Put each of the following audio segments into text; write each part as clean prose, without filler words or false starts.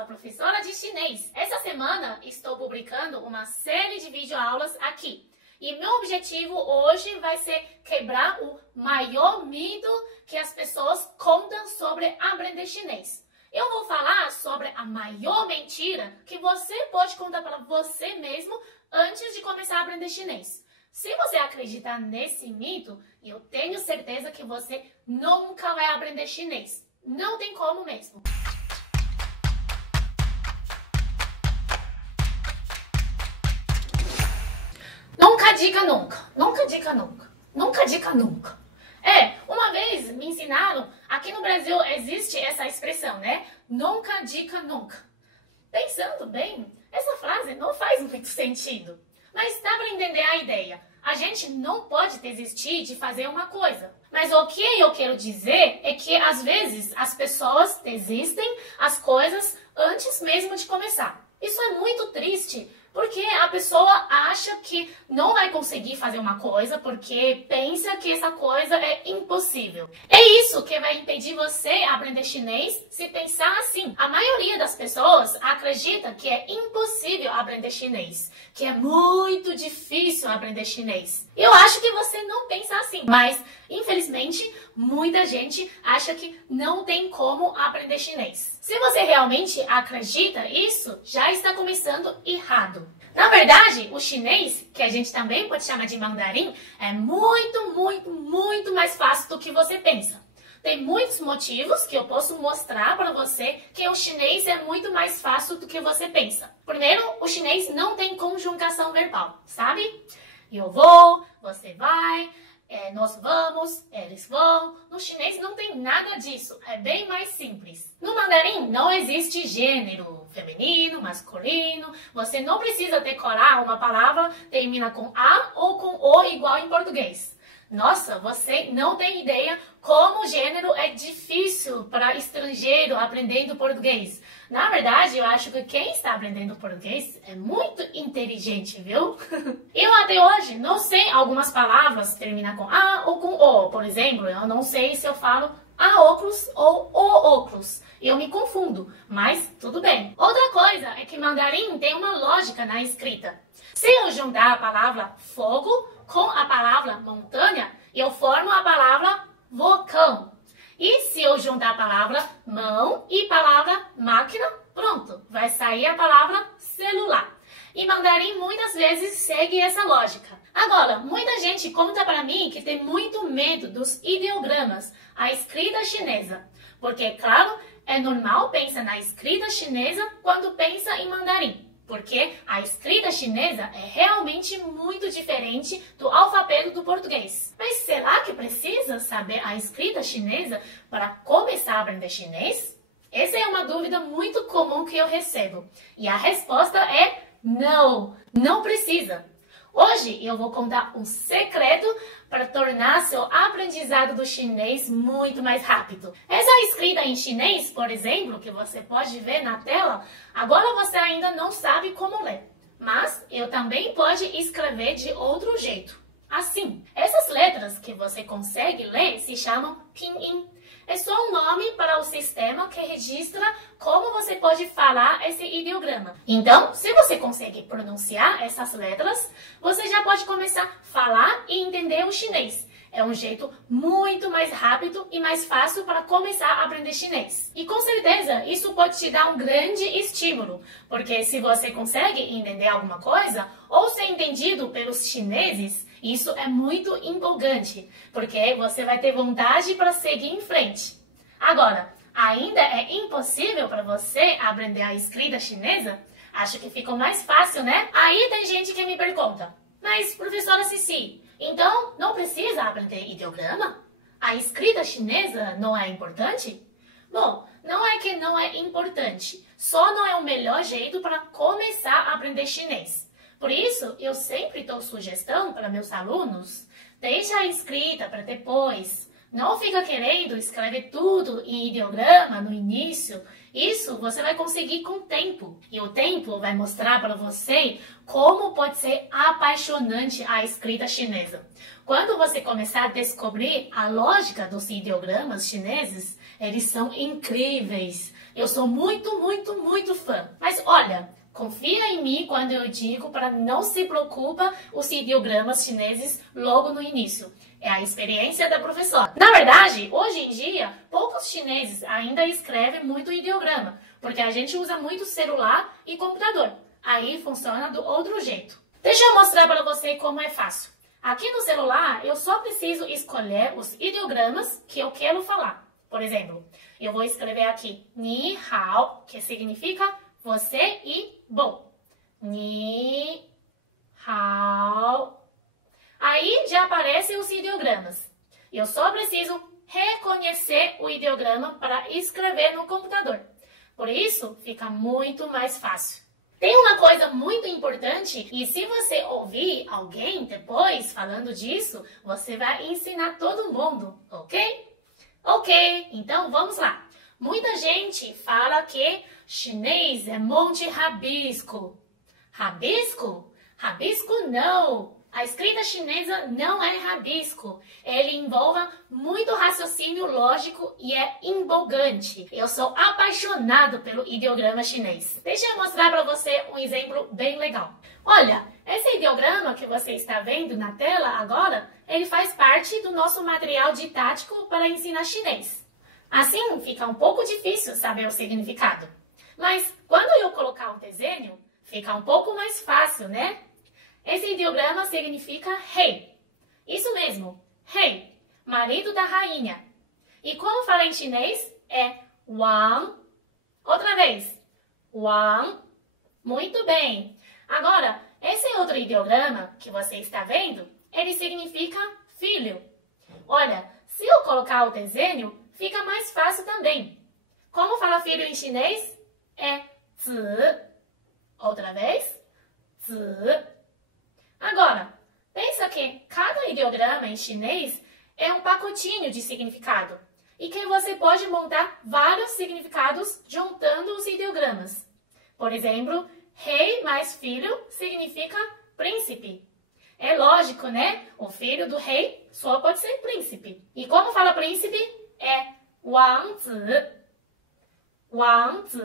sou a professora de chinês. Essa semana estou publicando uma série de videoaulas aqui. E meu objetivo hoje vai ser quebrar o maior mito que as pessoas contam sobre aprender chinês. Eu vou falar sobre a maior mentira que você pode contar para você mesmo antes de começar a aprender chinês. Se você acreditar nesse mito, eu tenho certeza que você nunca vai aprender chinês. Não tem como mesmo. Nunca diga nunca. Nunca diga nunca. Nunca diga nunca. Uma vez me ensinaram, aqui no Brasil existe essa expressão, né? Nunca diga nunca. Pensando bem, essa frase não faz muito sentido. Mas dá para entender a ideia. A gente não pode desistir de fazer uma coisa. Mas o que eu quero dizer é que, às vezes, as pessoas desistem as coisas antes mesmo de começar. Isso é muito triste, porque a pessoa acha que não vai conseguir fazer uma coisa porque pensa que essa coisa é impossível. É isso que vai impedir você aprender chinês se pensar assim. A maioria das pessoas acredita que é impossível aprender chinês, que é muito difícil aprender chinês. Eu acho que você não pensa assim, mas infelizmente muita gente acha que não tem como aprender chinês. Se você realmente acredita isso, já está começando errado. Na verdade, o chinês, que a gente também pode chamar de mandarim, é muito mais fácil do que você pensa. Tem muitos motivos que eu posso mostrar para você que o chinês é muito mais fácil do que você pensa. Primeiro, o chinês não tem conjugação verbal, sabe? Eu vou, você vai, nós vamos, eles vão. No chinês não tem nada disso, é bem mais simples. No mandarim não existe gênero, feminino, masculino. Você não precisa decorar uma palavra que termina com A ou com O igual em português. Nossa, você não tem ideia como o gênero é difícil para estrangeiro aprendendo português. Na verdade, eu acho que quem está aprendendo português é muito inteligente, viu? Eu até hoje não sei algumas palavras que terminam com A ou com O. Por exemplo, eu não sei se eu falo a óculos ou o óculos. Eu me confundo, mas tudo bem. Outra coisa é que mandarim tem uma lógica na escrita. Se eu juntar a palavra fogo com a palavra montanha, eu formo a palavra vulcão. E se eu juntar a palavra mão e palavra máquina, pronto, vai sair a palavra celular. E mandarim muitas vezes segue essa lógica. Agora, muita gente conta para mim que tem muito medo dos ideogramas, a escrita chinesa. Porque, claro, é normal pensar na escrita chinesa quando pensa em mandarim. Porque a escrita chinesa é realmente muito diferente do alfabeto do português. Mas será que precisa saber a escrita chinesa para começar a aprender chinês? Essa é uma dúvida muito comum que eu recebo. E a resposta é não, não precisa. Hoje eu vou contar um segredo para tornar seu aprendizado do chinês muito mais rápido. Essa escrita em chinês, por exemplo, que você pode ver na tela, agora você ainda não sabe como ler. Mas eu também pode escrever de outro jeito. Assim, essas letras que você consegue ler se chamam pinyin. É só um nome para o sistema que registra como você pode falar esse ideograma. Então, se você consegue pronunciar essas letras, você já pode começar a falar e entender o chinês. É um jeito muito mais rápido e mais fácil para começar a aprender chinês. E com certeza, isso pode te dar um grande estímulo, porque se você consegue entender alguma coisa ou ser entendido pelos chineses, isso é muito empolgante, porque você vai ter vontade para seguir em frente. Agora, ainda é impossível para você aprender a escrita chinesa? Acho que ficou mais fácil, né? Aí tem gente que me pergunta, mas professora Cici, então não precisa aprender ideograma? A escrita chinesa não é importante? Bom, não é que não é importante, só não é o melhor jeito para começar a aprender chinês. Por isso, eu sempre dou sugestão para meus alunos, deixa a escrita para depois. Não fica querendo escrever tudo em ideograma no início. Isso você vai conseguir com o tempo. E o tempo vai mostrar para você como pode ser apaixonante a escrita chinesa. Quando você começar a descobrir a lógica dos ideogramas chineses, eles são incríveis. Eu sou muito fã. Mas olha, confia em mim quando eu digo para não se preocupa os ideogramas chineses logo no início. É a experiência da professora. Na verdade, hoje em dia, poucos chineses ainda escrevem muito ideograma, porque a gente usa muito celular e computador. Aí funciona do outro jeito. Deixa eu mostrar para você como é fácil. Aqui no celular, eu só preciso escolher os ideogramas que eu quero falar. Por exemplo, eu vou escrever aqui Ni hao, que significa você e bom. Ni hao. Aí já aparecem os ideogramas. Eu só preciso reconhecer o ideograma para escrever no computador. Por isso, fica muito mais fácil. Tem uma coisa muito importante e se você ouvir alguém depois falando disso, você vai ensinar todo mundo, ok? Ok, então vamos lá. Muita gente fala que chinês é monte rabisco. Rabisco? Rabisco não! A escrita chinesa não é rabisco. Ele envolve muito raciocínio lógico e é empolgante. Eu sou apaixonado pelo ideograma chinês. Deixa eu mostrar para você um exemplo bem legal. Olha, esse ideograma que você está vendo na tela agora, ele faz parte do nosso material didático para ensinar chinês. Assim, fica um pouco difícil saber o significado. Mas quando eu colocar um desenho, fica um pouco mais fácil, né? Esse ideograma significa rei. Isso mesmo, rei, marido da rainha. E como fala em chinês, é Wang. Outra vez, Wang. Muito bem. Agora, esse outro ideograma que você está vendo, ele significa filho. Olha, se eu colocar o desenho, fica mais fácil também. Como fala filho em chinês? É zi. Outra vez, zi. Agora, pensa que cada ideograma em chinês é um pacotinho de significado e que você pode montar vários significados juntando os ideogramas. Por exemplo, rei mais filho significa príncipe. É lógico, né? O filho do rei só pode ser príncipe. E como fala príncipe? É Wangzi. Wangzi.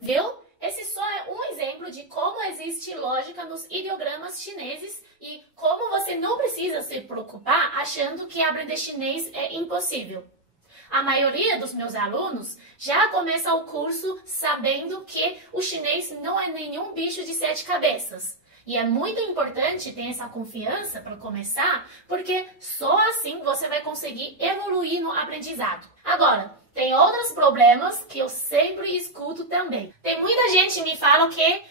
Viu? Esse só é um exemplo de como existe lógica nos ideogramas chineses e como você não precisa se preocupar achando que aprender chinês é impossível. A maioria dos meus alunos já começa o curso sabendo que o chinês não é nenhum bicho de 7 cabeças. E é muito importante ter essa confiança para começar, porque só assim você vai conseguir evoluir no aprendizado. Agora, tem outros problemas que eu sempre escuto também. Tem muita gente que me fala que,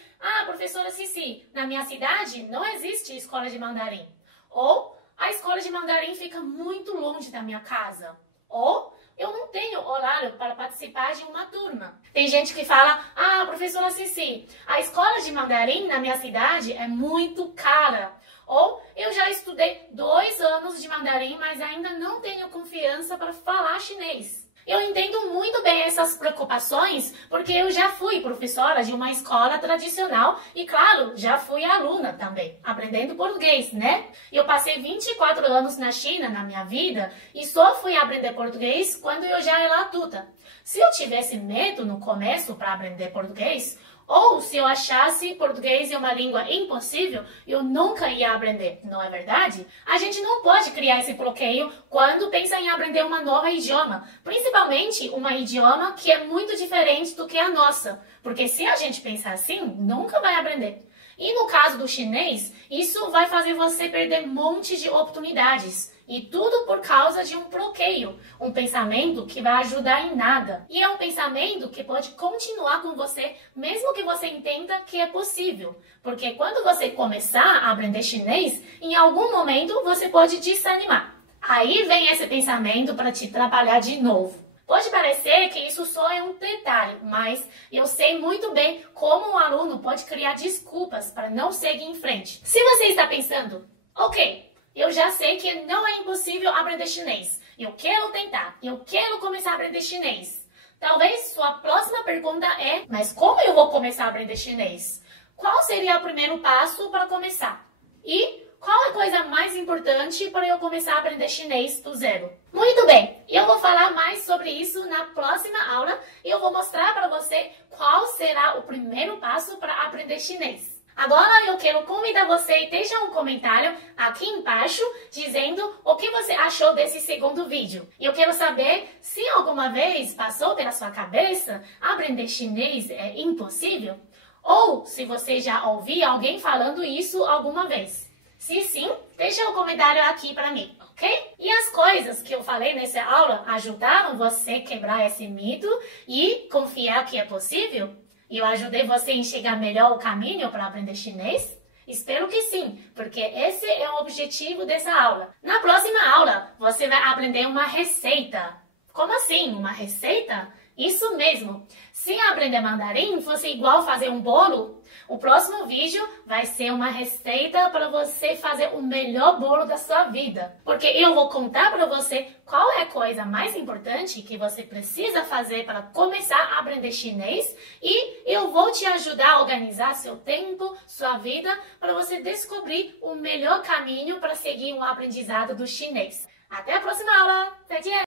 professora Cici, na minha cidade não existe escola de mandarim. Ou a escola de mandarim fica muito longe da minha casa. Ou eu não tenho horário para participar de uma turma. Tem gente que fala, professora Cici, a escola de mandarim na minha cidade é muito cara. Ou eu já estudei 2 anos de mandarim, mas ainda não tenho confiança para falar chinês. Eu entendo muito bem essas preocupações, porque eu já fui professora de uma escola tradicional e, claro, já fui aluna também, aprendendo português, né? Eu passei 24 anos na China na minha vida e só fui aprender português quando eu já era adulta. Se eu tivesse medo no começo para aprender português, ou se eu achasse português é uma língua impossível, eu nunca ia aprender, não é verdade? A gente não pode criar esse bloqueio quando pensa em aprender uma nova idioma, principalmente uma idioma que é muito diferente do que a nossa, porque se a gente pensar assim, nunca vai aprender. E no caso do chinês, isso vai fazer você perder um monte de oportunidades. E tudo por causa de um bloqueio, um pensamento que vai ajudar em nada. E é um pensamento que pode continuar com você, mesmo que você entenda que é possível. Porque quando você começar a aprender chinês, em algum momento você pode desanimar. Aí vem esse pensamento para te atrapalhar de novo. Pode parecer que isso só é um detalhe, mas eu sei muito bem como um aluno pode criar desculpas para não seguir em frente. Se você está pensando, ok, eu já sei que não é impossível aprender chinês. Eu quero tentar, eu quero começar a aprender chinês. Talvez sua próxima pergunta é, mas como eu vou começar a aprender chinês? Qual seria o primeiro passo para começar? E qual é a coisa mais importante para eu começar a aprender chinês do zero? Muito bem, eu vou falar mais sobre isso na próxima aula e eu vou mostrar para você qual será o primeiro passo para aprender chinês. Agora eu quero convidar você a deixar um comentário aqui embaixo dizendo o que você achou desse segundo vídeo. Eu quero saber se alguma vez passou pela sua cabeça aprender chinês é impossível ou se você já ouviu alguém falando isso alguma vez. Se sim, deixa um comentário aqui para mim, ok? E as coisas que eu falei nessa aula ajudaram você a quebrar esse mito e confiar que é possível? E eu ajudei você a enxergar melhor o caminho para aprender chinês? Espero que sim, porque esse é o objetivo dessa aula. Na próxima aula, você vai aprender uma receita. Como assim, uma receita? Isso mesmo. Se aprender mandarim fosse igual fazer um bolo, o próximo vídeo vai ser uma receita para você fazer o melhor bolo da sua vida. Porque eu vou contar para você qual é a coisa mais importante que você precisa fazer para começar a aprender chinês e eu vou te ajudar a organizar seu tempo, sua vida, para você descobrir o melhor caminho para seguir um aprendizado do chinês. Até a próxima aula! 再见!